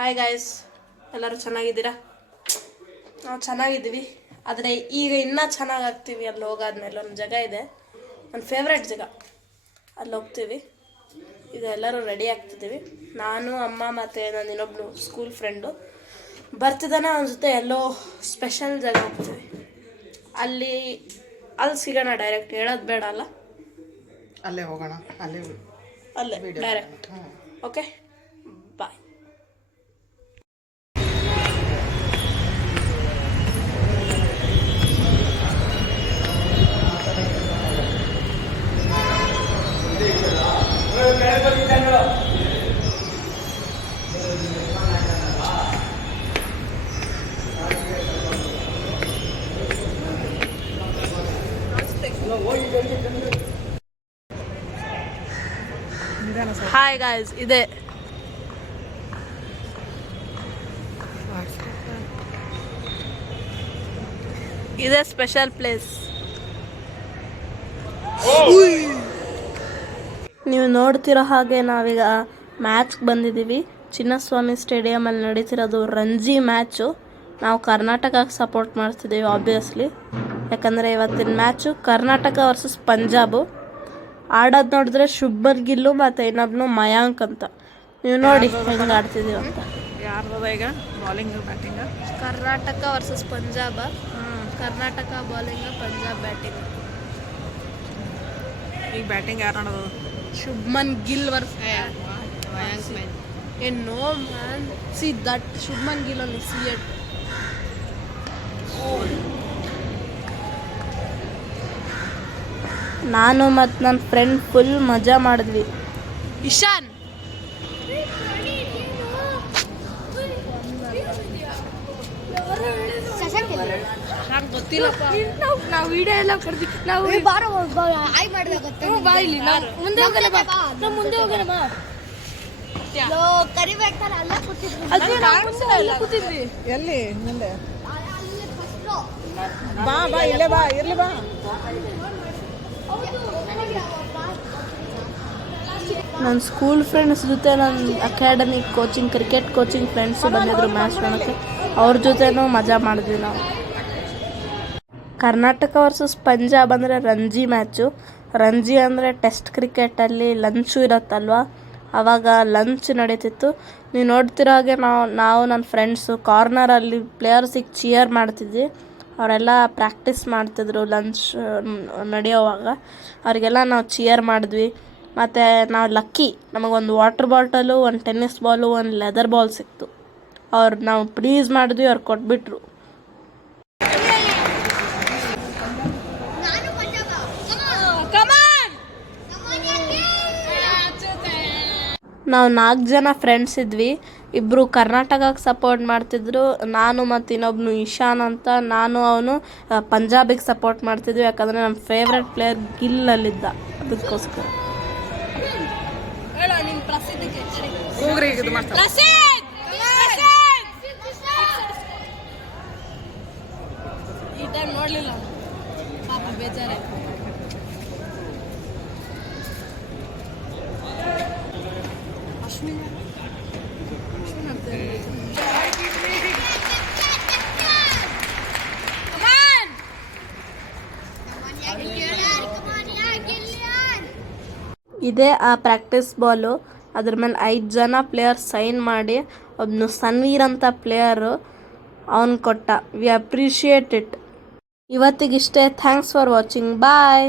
Hi guys, ಎಲ್ಲರೂ ಚೆನ್ನಾಗಿದ್ದೀರಾ? ನಾವು ಚೆನ್ನಾಗಿದ್ದೀವಿ. ಆದರೆ ಈಗ ಇನ್ನೂ ಚೆನ್ನಾಗಾಗ್ತೀವಿ. ಅಲ್ಲಿ ಹೋಗಾದ್ಮೇಲೆ ಒಂದು ಜಾಗ ಇದೆ, ನನ್ನ ಫೇವ್ರೆಟ್ ಜಾಗ, ಅಲ್ಲಿ ಹೋಗ್ತೀವಿ. ಈಗ ಎಲ್ಲರೂ ರೆಡಿ ಆಗ್ತಿದ್ದೀವಿ. ನಾನು, ಅಮ್ಮ ಮತ್ತು ನನ್ನ ಇನ್ನೊಬ್ಬನು ಸ್ಕೂಲ್ ಫ್ರೆಂಡು ಬರ್ತಿದ್ದಾನೆ. ಅವನ ಜೊತೆ ಎಲ್ಲೋ ಸ್ಪೆಷಲ್ ಜಾಗ ಹೋಗ್ತೀವಿ. ಅಲ್ಲಿ ಸಿಗೋಣ. ಡೈರೆಕ್ಟ್ ಹೇಳೋದು ಬೇಡ ಅಲ್ಲ, ಅಲ್ಲೇ ಹೋಗೋಣ. ಅಲ್ಲೇ ಡೈರೆಕ್ಟ್. ಓಕೆ, ಬಾಯ್. ಹಾಯ್ ಗಾಯ್ಸ್, ಇದೆ ಸ್ಪೆಷಲ್ ಪ್ಲೇಸ್. ನೀವು ನೋಡ್ತಿರೋ ಹಾಗೆ ನಾವೀಗ ಮ್ಯಾಚ್ಗೆ ಬಂದಿದ್ದೀವಿ. ಚಿನ್ನಸ್ವಾಮಿ ಸ್ಟೇಡಿಯಮಲ್ಲಿ ನಡೀತಿರೋದು ರಂಜಿ ಮ್ಯಾಚು. ನಾವು ಕರ್ನಾಟಕಕ್ಕೆ ಸಪೋರ್ಟ್ ಮಾಡ್ತಿದ್ದೀವಿ ಆಬ್ವಿಯಸ್ಲಿ, ಯಾಕಂದರೆ ಇವತ್ತಿನ ಮ್ಯಾಚು ಕರ್ನಾಟಕ ವರ್ಸಸ್ ಪಂಜಾಬು. ಆಡೋದು ನೋಡಿದ್ರೆ ಶುಭ್ಮನ್ ಗಿಲ್ಲು ಮತ್ತು ಇನ್ನೊಬ್ನು ಮಯಾಂಕ್ ಅಂತ. ನೀವು ನೋಡಿ ಹೆಂಗೆ ಆಡ್ತಿದ್ದೀವಿ ಅಂತ. ಯಾರ್ದ ಈಗ bowling batting? Karnataka versus Punjab. Karnataka bowling, Punjab batting. ಈಗ ಬ್ಯಾಟಿಂಗ್ ಯಾರು ಆಡೋದು? Shubman Gill versus no man, see that Shubman Gill only, see it. ನಾನು ಮತ್ತು ನನ್ನ ಫ್ರೆಂಡ್ ಫುಲ್ ಮಜಾ ಮಾಡಿದ್ವಿ. ಇಶಾನ್ ಗೊತ್ತಿಲ್ಲಪ್ಪ, ನಾವು ವಿಡಿಯೋ ಎಲ್ಲ ಕರ್ದಿ ನಾವು ಮುಂದೆ ಹೋಗೋಣ. ಕೂತಿದ್ವಿ ಎಲ್ಲಿ ಮುಂದೆ? ಬಾ ಇಲ್ಲೇ ಬಾ, ಇರ್ಲಿ ಬಾ. ನನ್ನ ಸ್ಕೂಲ್ ಫ್ರೆಂಡ್ಸ್ ಜೊತೆ ನನ್ನ academic coaching, cricket coaching friends ಬಂದಿದ್ರು ಮ್ಯಾಚ್ ನೋಡೋಕ್ಕೆ. ಅವ್ರ ಜೊತೆನೂ ಮಜಾ ಮಾಡಿದ್ವಿ ನಾವು. ಕರ್ನಾಟಕ ವರ್ಸಸ್ ಪಂಜಾಬ್ ಅಂದರೆ ರಂಜಿ ಮ್ಯಾಚು. ರಂಜಿ ಅಂದರೆ ಟೆಸ್ಟ್ ಕ್ರಿಕೆಟಲ್ಲಿ ಲಂಚು ಇರುತ್ತಲ್ವ, ಆವಾಗ ಲಂಚ್ ನಡೀತಿತ್ತು. ನೀವು ನೋಡ್ತಿರೋ ಹಾಗೆ ನಾವು ನನ್ನ ಫ್ರೆಂಡ್ಸು ಕಾರ್ನರಲ್ಲಿ ಪ್ಲೇಯರ್ಸಿಗೆ ಚಿಯರ್ ಮಾಡ್ತಿದ್ವಿ. ಅವರೆಲ್ಲ ಪ್ರಾಕ್ಟೀಸ್ ಮಾಡ್ತಿದ್ರು ಲಂಚ್ ನಡೆಯೋವಾಗ. ಅವರಿಗೆಲ್ಲ ನಾವು ಚಿಯರ್ ಮಾಡಿದ್ವಿ. ಮತ್ತು ನಾವು ಲಕ್ಕಿ, ನಮಗೊಂದು ವಾಟರ್ ಬಾಟಲು, ಒಂದು ಟೆನ್ನಿಸ್ ಬಾಲು, ಒಂದು ಲೆದರ್ ಬಾಲ್ ಸಿಕ್ತು. ನಾವು ಪ್ಲೀಸ್ ಮಾಡಿದ್ವಿ, ಅವ್ರು ಕೊಟ್ಬಿಟ್ರು. ನಾವು 4 ಜನ ಫ್ರೆಂಡ್ಸ್ ಇದ್ವಿ. ಇಬ್ಬರು ಕರ್ನಾಟಕಕ್ಕೆ ಸಪೋರ್ಟ್ ಮಾಡ್ತಿದ್ರು, ನಾನು ಮತ್ತು ಇನ್ನೊಬ್ನು ಇಶಾನ್ ಅಂತ. ಅವನು ಪಂಜಾಬಿಗೆ ಸಪೋರ್ಟ್ ಮಾಡ್ತಿದ್ವಿ, ಯಾಕಂದರೆ ನಮ್ಮ ಫೇವ್ರೆಟ್ ಪ್ಲೇಯರ್ ಗಿಲ್ ಅಲ್ಲಿದ್ದ, ಅದಕ್ಕೋಸ್ಕರ. ಈ ಟೈಮ್ ನೋಡಲಿಲ್ಲ, ಪಾಪ ಬೇಜಾರಾಯ್ತು. ಇದೇ ಆ ಪ್ರಾಕ್ಟೀಸ್ ಬಾಲು. ಅದ್ರ ಮೇಲೆ 5 ಜನ ಪ್ಲೇಯರ್ ಸೈನ್ ಮಾಡಿ, ಒಬ್ಬನು ಸನ್ವೀರ್ ಅಂತ ಪ್ಲೇಯರು, ಅವನು ಕೊಟ್ಟ. We appreciate it. ಇವತ್ತಿಗಿಷ್ಟೇ. Thanks for watching. ಬಾಯ್.